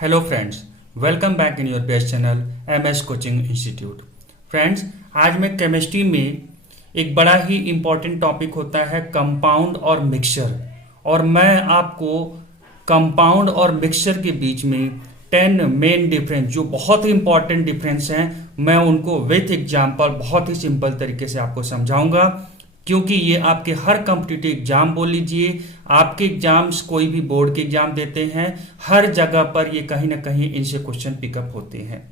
Hello friends, welcome back in your best channel MS coaching institute. Friends, आज मैं chemistry में एक बड़ा ही इम्पोर्टेंट टॉपिक होता है कंपाउंड और मिक्सचर, और मैं आपको कंपाउंड और मिक्सचर के बीच में 10 मेन डिफरेंस जो बहुत ही इंपॉर्टेंट डिफरेंस हैं, मैं उनको विथ एग्जाम्पल बहुत ही सिंपल तरीके से आपको समझाऊंगा, क्योंकि ये आपके हर कॉम्पिटिटिव एग्जाम बोल लीजिए, आपके एग्जाम्स कोई भी बोर्ड के एग्जाम देते हैं, हर जगह पर ये कहीं ना कहीं इनसे क्वेश्चन पिकअप होते हैं।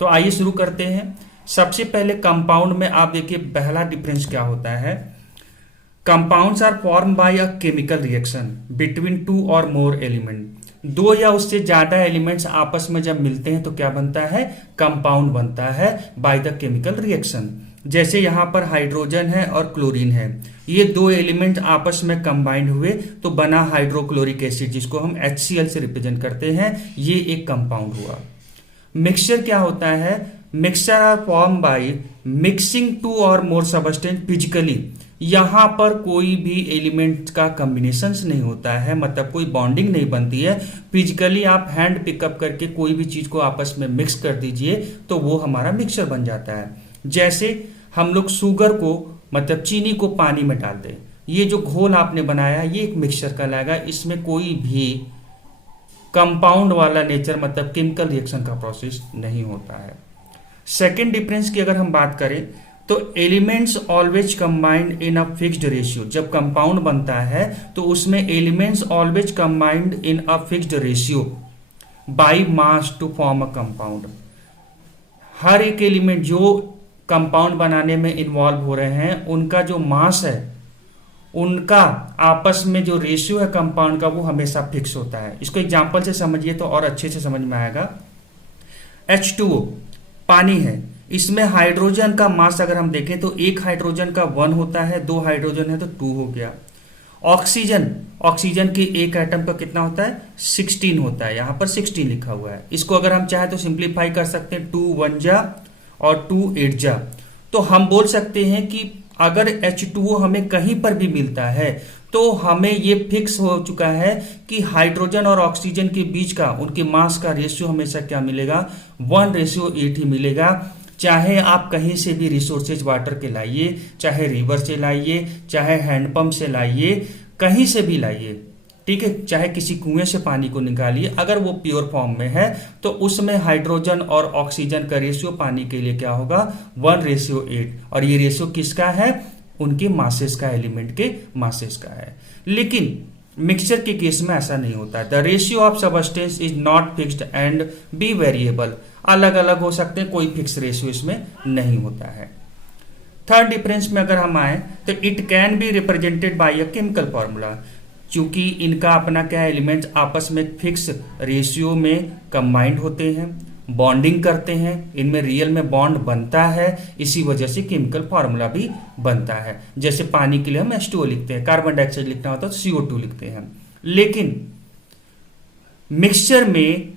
तो आइए शुरू करते हैं। सबसे पहले कंपाउंड में आप देखिए पहला डिफरेंस क्या होता है। Compounds are form by a chemical reaction between two or more element. दो या उससे ज्यादा एलिमेंट्स आपस में जब मिलते हैं तो क्या बनता है? कंपाउंड बनता है बाय द केमिकल रिएक्शन। जैसे यहां पर हाइड्रोजन है और क्लोरीन है, ये दो एलिमेंट आपस में कंबाइंड हुए तो बना हाइड्रोक्लोरिक एसिड, जिसको हम HCl से रिप्रेजेंट करते हैं। ये एक कंपाउंड हुआ। मिक्सचर क्या होता है? Mixture are form by mixing two or more substance physically. यहां पर कोई भी एलिमेंट का कॉम्बिनेशन नहीं होता है, मतलब कोई बॉन्डिंग नहीं बनती है। फिजिकली आप हैंड पिकअप करके कोई भी चीज को आपस में मिक्स कर दीजिए तो वो हमारा मिक्सचर बन जाता है। जैसे हम लोग शुगर को, मतलब चीनी को पानी में डाल दें, ये जो घोल आपने बनाया ये एक मिक्सचर कहलाएगा। इसमें कोई भी कंपाउंड वाला नेचर, मतलब केमिकल रिएक्शन का प्रोसेस नहीं होता है। सेकेंड डिफरेंस की अगर हम बात करें तो elements always combined in a fixed ratio. जब कंपाउंड बनता है तो उसमें elements always combined in a fixed ratio by mass to form a compound. हर एक एलिमेंट जो कंपाउंड बनाने में इन्वॉल्व हो रहे हैं, उनका जो मास है, उनका आपस में जो रेशियो है कंपाउंड का, वो हमेशा फिक्स होता है। इसको एग्जांपल से समझिए तो और अच्छे से समझ में आएगा। H2O पानी है, इसमें हाइड्रोजन का मास अगर हम देखें तो एक हाइड्रोजन का 1 होता है, दो हाइड्रोजन है तो 2 हो गया। ऑक्सीजन के एक एटम का कितना होता है? 16 होता है, यहां पर 16 लिखा हुआ है। इसको अगर हम चाहे तो सिंप्लीफाई कर सकते हैं, 2 1 जा और 2 8 जा। तो हम बोल सकते हैं कि अगर H2O हमें कहीं पर भी मिलता है तो हमें ये फिक्स हो चुका है कि हाइड्रोजन और ऑक्सीजन के बीच का, उनके मास का रेशियो हमेशा क्या मिलेगा? 1:8 ही मिलेगा। चाहे आप कहीं से भी रिसोर्सेज वाटर के लाइए, चाहे रिवर से लाइए, चाहे हैंडपंप से लाइए, कहीं से भी लाइए, ठीक है, चाहे किसी कुएं से पानी को निकालिए, अगर वो प्योर फॉर्म में है तो उसमें हाइड्रोजन और ऑक्सीजन का रेशियो पानी के लिए क्या होगा? 1:8। और ये रेशियो किसका है? उनके मासेस का, एलिमेंट के मासेस का है। लेकिन मिक्सचर के केस में ऐसा नहीं होता। The ratio of substance is not fixed and be variable. अलग अलग हो सकते हैं, कोई फिक्स रेशियो इसमें नहीं होता है। थर्ड डिफरेंस में अगर हम आए तो it can be represented by a chemical formula. क्योंकि इनका अपना क्या, एलिमेंट्स आपस में फिक्स रेशियो में कंबाइंड होते हैं, बॉन्डिंग करते हैं, इनमें रियल में बॉन्ड बनता है, इसी वजह से केमिकल फार्मूला भी बनता है। जैसे पानी के लिए हम H2O लिखते हैं, कार्बन डाइऑक्साइड लिखना होता है तो CO2 लिखते हैं। लेकिन मिक्सचर में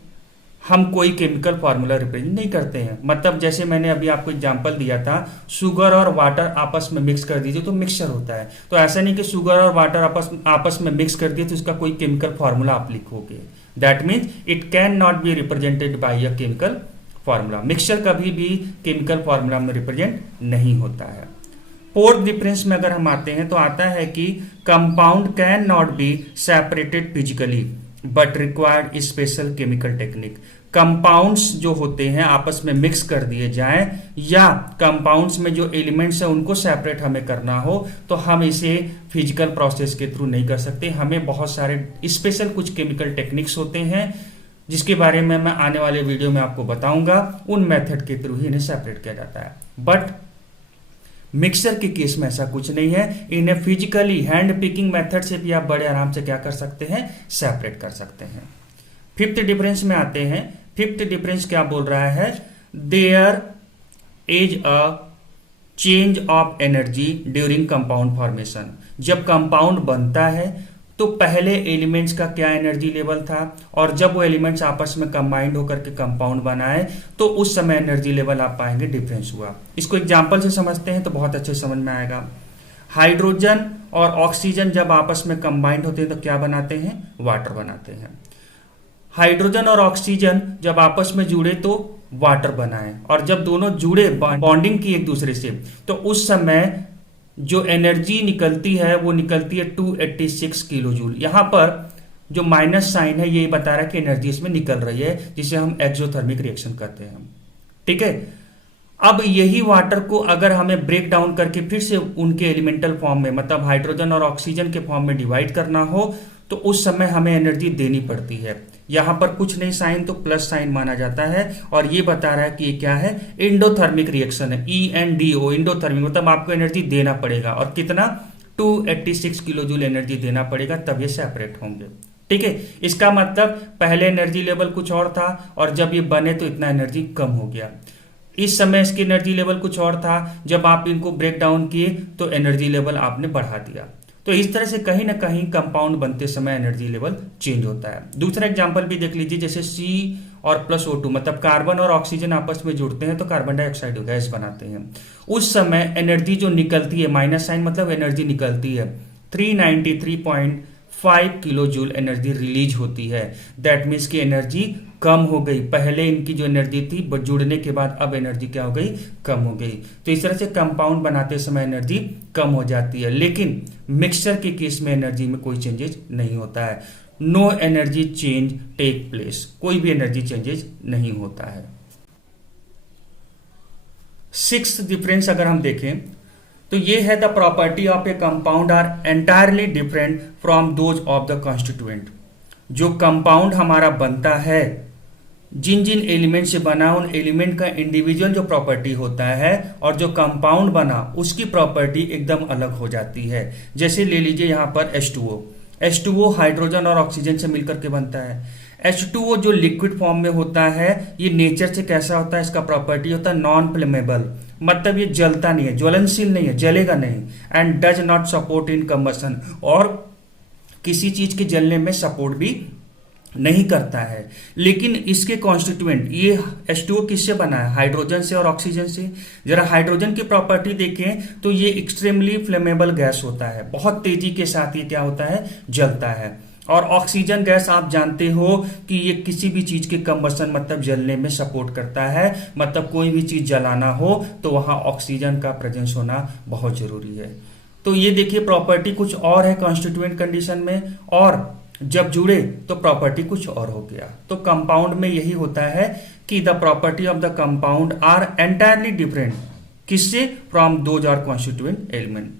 हम कोई केमिकल फार्मूला रिप्रेजेंट नहीं करते हैं। मतलब जैसे मैंने अभी आपको एग्जांपल दिया था, शुगर और वाटर आपस में मिक्स कर दीजिए तो मिक्सचर होता है। तो ऐसा नहीं कि शुगर और वाटर आपस में मिक्स कर दिए तो इसका कोई केमिकल फार्मूला आप लिखोगे। That means it can not be represented by a chemical formula. Mixture कभी भी केमिकल फार्मूला में रिप्रेजेंट नहीं होता है। फोर्थ डिफरेंस में अगर हम आते हैं तो आता है कि compound can not be separated physically but required special chemical technique. Compounds जो होते हैं आपस में मिक्स कर दिए जाएं, या कंपाउंड्स में जो एलिमेंट्स हैं उनको सेपरेट हमें करना हो तो हम इसे फिजिकल प्रोसेस के थ्रू नहीं कर सकते। हमें बहुत सारे स्पेशल कुछ केमिकल टेक्निक्स होते हैं जिसके बारे में मैं आने वाले वीडियो में आपको बताऊंगा। उन मेथड के थ्रू ही इन्हें सेपरेट किया जाता है। बट मिक्सचर के केस में ऐसा कुछ नहीं है। इन्हें फिजिकली हैंड पिकिंग मेथड से भी आप बड़े आराम से क्या कर सकते हैं? सेपरेट कर सकते हैं। फिफ्थ डिफरेंस में आते हैं। फिफ्थ डिफरेंस क्या बोल रहा है? There is a change of energy during compound formation. जब कंपाउंड बनता है तो पहले एलिमेंट्स का क्या एनर्जी लेवल था, और जब वो एलिमेंट्स आपस में कंबाइंड होकर के कंपाउंड बनाए तो उस समय एनर्जी लेवल आप पाएंगे डिफरेंस हुआ। इसको एग्जांपल से समझते हैं तो बहुत अच्छे समझ में आएगा। हाइड्रोजन और ऑक्सीजन जब आपस में कंबाइंड होते हैं तो क्या बनाते हैं? वाटर बनाते हैं। हाइड्रोजन और ऑक्सीजन जब आपस में जुड़े तो वाटर बना है, और जब दोनों जुड़े बॉन्डिंग की एक दूसरे से, तो उस समय जो एनर्जी निकलती है वो निकलती है 286 किलो जूल। यहां पर जो माइनस साइन है ये बता रहा है कि एनर्जी इसमें निकल रही है, जिसे हम एक्सोथर्मिक रिएक्शन कहते हैं। ठीक है, अब यही वाटर को अगर हमें ब्रेक डाउन करके फिर से उनके एलिमेंटल फॉर्म में, मतलब हाइड्रोजन और ऑक्सीजन के फॉर्म में डिवाइड करना हो, तो उस समय हमें एनर्जी देनी पड़ती है। यहां पर कुछ नहीं साइन, तो प्लस साइन माना जाता है, और ये बता रहा है कि ये क्या है, एंडोथर्मिक रिएक्शन है। ENDO, एंडोथर्मिक, मतलब आपको एनर्जी देना पड़ेगा, और कितना, 286 किलो जूल एनर्जी देना पड़ेगा, तब ये सेपरेट होंगे। ठीक है, इसका मतलब पहले एनर्जी लेवल कुछ और था, और जब ये बने तो इतना एनर्जी कम हो गया। इस समय इसकी एनर्जी लेवल कुछ और था, जब आप इनको ब्रेक डाउन किए तो एनर्जी लेवल आपने बढ़ा दिया। तो इस तरह से कहीं ना कहीं कंपाउंड बनते समय एनर्जी लेवल चेंज होता है। दूसरा एग्जांपल भी देख लीजिए, जैसे C और प्लस O2, मतलब कार्बन और ऑक्सीजन आपस में जुड़ते हैं तो कार्बन डाइऑक्साइड गैस बनाते हैं। उस समय एनर्जी जो निकलती है, माइनस साइन मतलब एनर्जी निकलती है, 393.5 किलो जूल एनर्जी रिलीज होती है। दैट मीन्स की एनर्जी कम हो गई। पहले इनकी जो एनर्जी थी जुड़ने के बाद अब एनर्जी क्या हो गई, कम हो गई। तो इस तरह से कंपाउंड बनाते समय एनर्जी कम हो जाती है, लेकिन मिक्सचर के केस में एनर्जी में कोई चेंजेस नहीं होता है। No energy change take place, कोई भी एनर्जी चेंजेस नहीं होता है। सिक्स्थ डिफरेंस अगर हम देखें तो ये है, the property of a compound are entirely different from those of the constituent. जो कंपाउंड हमारा बनता है, जिन जिन एलिमेंट से बना, उन एलिमेंट का इंडिविजुअल जो प्रॉपर्टी होता है, और जो कंपाउंड बना उसकी प्रॉपर्टी एकदम अलग हो जाती है। जैसे ले लीजिए यहाँ पर H2O हाइड्रोजन और ऑक्सीजन से मिलकर के बनता है। H2O जो लिक्विड फॉर्म में होता है, ये नेचर से कैसा होता है, इसका प्रॉपर्टी होता है नॉन फ्लेमेबल, मतलब ये जलता नहीं है, ज्वलनशील नहीं है, जलेगा नहीं। And does not support in combustion, और किसी चीज के जलने में सपोर्ट भी नहीं करता है। लेकिन इसके कॉन्स्टिट्यूएंट, ये H2O किससे बना है, हाइड्रोजन से और ऑक्सीजन से। जरा हाइड्रोजन की प्रॉपर्टी देखें तो ये एक्सट्रीमली फ्लेमेबल गैस होता है, बहुत तेजी के साथ ये क्या होता है, जलता है। और ऑक्सीजन गैस आप जानते हो कि ये किसी भी चीज के कंबशन मतलब जलने में सपोर्ट करता है, मतलब कोई भी चीज जलाना हो तो वहां ऑक्सीजन का प्रेजेंस होना बहुत जरूरी है। तो ये देखिए प्रॉपर्टी कुछ और है कॉन्स्टिट्यूएंट कंडीशन में, और जब जुड़े तो प्रॉपर्टी कुछ और हो गया। तो कंपाउंड में यही होता है कि the property of the compound are entirely different, किससे, from those are constituent element.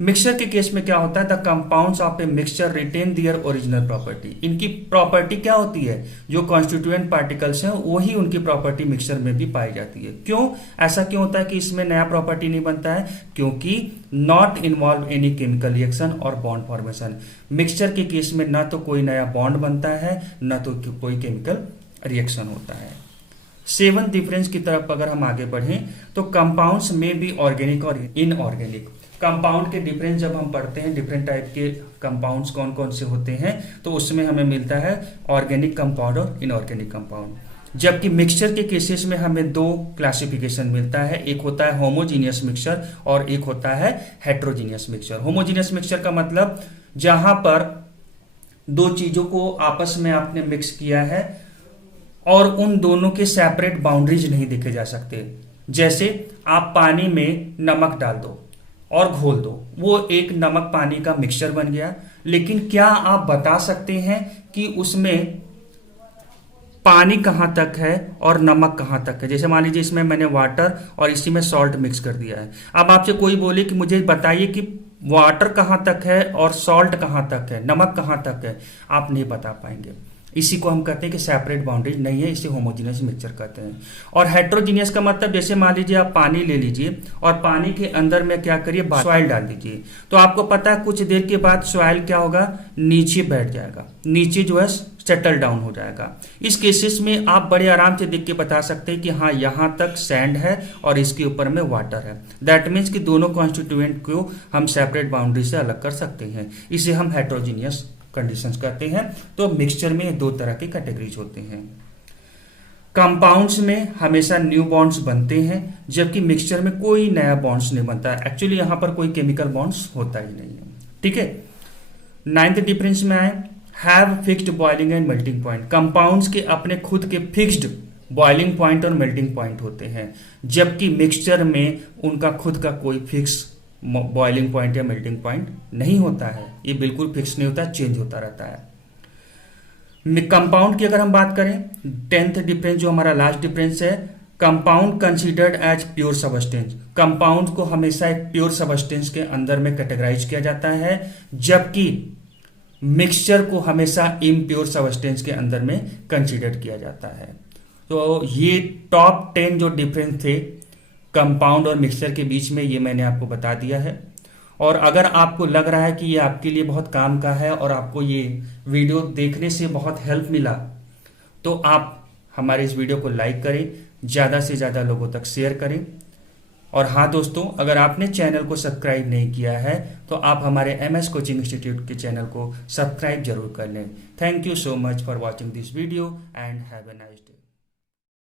Mixture के केस में क्या होता है, the compounds of a mixture retain their original property. इनकी प्रॉपर्टी क्या होती है, जो कॉन्स्टिट्यूएंट पार्टिकल्स हैं वही उनकी प्रॉपर्टी मिक्सचर में भी पाई जाती है। क्यों, ऐसा क्यों होता है कि इसमें नया प्रॉपर्टी नहीं बनता है, क्योंकि not involve any chemical reaction और बॉन्ड फॉर्मेशन। मिक्सचर के केस में न तो कोई नया बॉन्ड बनता है, न तो कोई केमिकल रिएक्शन होता है। सेवंथ डिफरेंस की तरफ अगर हम आगे बढ़ें तो कंपाउंड्स में भी ऑर्गेनिक और इनऑर्गेनिक। कंपाउंड के डिफरेंस जब हम पढ़ते हैं, डिफरेंट टाइप के कंपाउंड्स कौन कौन से होते हैं, तो उसमें हमें मिलता है ऑर्गेनिक कंपाउंड और इनऑर्गेनिक कंपाउंड। जबकि मिक्सचर के केसेस में हमें दो क्लासिफिकेशन मिलता है, एक होता है होमोजीनियस मिक्सचर और एक होता है हेट्रोजीनियस मिक्सचर। होमोजीनियस मिक्सचर का मतलब जहां पर दो चीजों को आपस में आपने मिक्स किया है और उन दोनों के सेपरेट बाउंड्रीज नहीं देखे जा सकते। जैसे आप पानी में नमक डाल दो और घोल दो, वो एक नमक पानी का मिक्सचर बन गया, लेकिन क्या आप बता सकते हैं कि उसमें पानी कहां तक है और नमक कहां तक है। जैसे मान लीजिए इसमें मैंने वाटर और इसी में सॉल्ट मिक्स कर दिया है। अब आपसे कोई बोले कि मुझे बताइए कि वाटर कहां तक है और सॉल्ट कहां तक है, नमक कहां तक है, आप नहीं बता पाएंगे। इसी को हम कहते हैं कि सेपरेट बाउंड्री नहीं है, इसे होमोजीनियस मिक्सचर कहते हैं। और हेट्रोजीनियस का मतलब जैसे मान लीजिए आप पानी ले लीजिए और पानी के अंदर में क्या करिए, सॉइल डाल दीजिए, तो आपको पता है कुछ देर के बाद सॉइल क्या होगा, नीचे बैठ जाएगा, नीचे जो है सेटल डाउन हो जाएगा। इस केसेस में आप बड़े आराम से देख के बता सकते हैं कि हाँ यहां तक सैंड है और इसके ऊपर में वाटर है। दैट मीन्स कि दोनों कॉन्स्टिट्यूएंट को हम सेपरेट बाउंड्री से अलग कर सकते हैं, इसे हम हेट्रोजीनियस कंडीशंस कहते हैं। तो मिक्सचर में दो तरह के कैटेगरीज होते हैं। कंपाउंड्स में हमेशा न्यू बॉन्ड्स बनते हैं, जबकि मिक्सचर में कोई नया बॉन्ड्स नहीं बनता। एक्चुअली यहां पर कोई केमिकल बॉन्ड्स होता ही नहीं है। ठीक है, नाइन्थ डिफरेंस में आए have fixed boiling and melting point. Compounds के अपने खुद के फिक्स्ड बॉइलिंग पॉइंट और मेल्टिंग पॉइंट होते हैं, जबकि मिक्सचर में उनका खुद का कोई फिक्स बॉइलिंग पॉइंट या मेल्टिंग पॉइंट नहीं होता है। ये बिल्कुल फिक्स नहीं होता, चेंज होता रहता है। कंपाउंड की अगर हम बात करें, 10th डिफरेंस जो हमारा लास्ट डिफरेंस है, compound considered as pure substance. Compound को हमेशा एक प्योर सबस्टेंस के अंदर में कैटेगराइज किया जाता है, जबकि मिक्सचर को हमेशा इम्प्योर सबस्टेंस के अंदर में कंसीडर किया जाता है। तो ये टॉप 10 जो डिफरेंस थे कंपाउंड और मिक्सचर के बीच में, ये मैंने आपको बता दिया है। और अगर आपको लग रहा है कि ये आपके लिए बहुत काम का है और आपको ये वीडियो देखने से बहुत हेल्प मिला, तो आप हमारे इस वीडियो को लाइक करें, ज़्यादा से ज़्यादा लोगों तक शेयर करें। और हाँ दोस्तों, अगर आपने चैनल को सब्सक्राइब नहीं किया है तो आप हमारे MS कोचिंग इंस्टीट्यूट के चैनल को सब्सक्राइब जरूर कर लें। Thank you so much for watching this video and have a nice day.